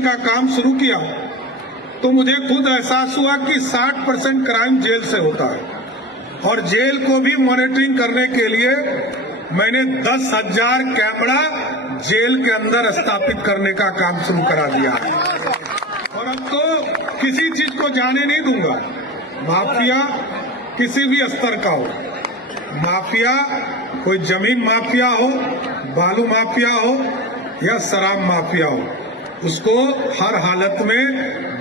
का काम शुरू किया तो मुझे खुद एहसास हुआ कि 60% क्राइम जेल से होता है और जेल को भी मॉनिटरिंग करने के लिए मैंने 10,000 कैमरा जेल के अंदर स्थापित करने का काम शुरू करा दिया है। और अब तो किसी चीज को जाने नहीं दूंगा। माफिया किसी भी स्तर का हो, माफिया कोई जमीन माफिया हो, बालू माफिया हो या शराब माफिया हो, उसको हर हालत में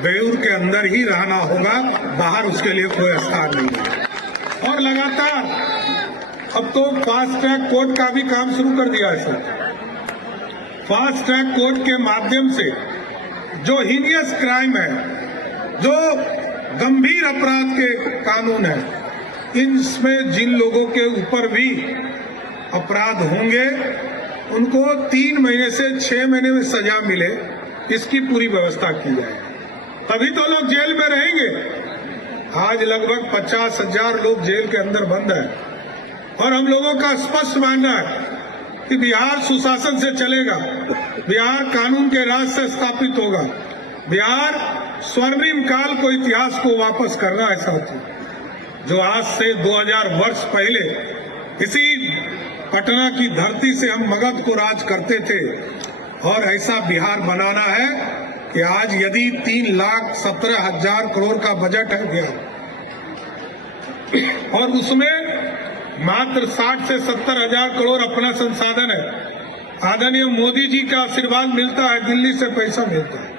बेऊर के अंदर ही रहना होगा, बाहर उसके लिए कोई स्थान नहीं है। और लगातार अब तो फास्ट ट्रैक कोर्ट का भी काम शुरू कर दिया है सर। फास्ट ट्रैक कोर्ट के माध्यम से जो हीनियस क्राइम है, जो गंभीर अपराध के कानून है, इनमें जिन लोगों के ऊपर भी अपराध होंगे उनको 3 महीने से 6 महीने में सजा मिले, इसकी पूरी व्यवस्था की जाए। तभी तो लोग जेल में रहेंगे। आज लगभग 50,000 लोग जेल के अंदर बंद हैं और हम लोगों का स्पष्ट मानना है कि बिहार सुशासन से चलेगा, बिहार कानून के राज से स्थापित होगा, बिहार स्वर्णिम काल को, इतिहास को वापस करना है साथियों। जो आज से 2000 वर्ष पहले इसी पटना की धरती से हम मगध को राज करते थे, और ऐसा बिहार बनाना है कि आज यदि 3,17,000 करोड़ का बजट है बिहार और उसमें मात्र 60 से 70,000 करोड़ अपना संसाधन है, आदरणीय मोदी जी का आशीर्वाद मिलता है, दिल्ली से पैसा मिलता है,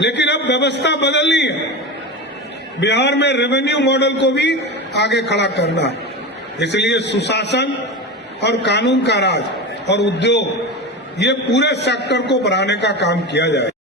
लेकिन अब व्यवस्था बदलनी है। बिहार में रेवेन्यू मॉडल को भी आगे खड़ा करना है। इसलिए सुशासन और कानून का राज और उद्योग, ये पूरे सेक्टर को बढ़ाने का काम किया जाए।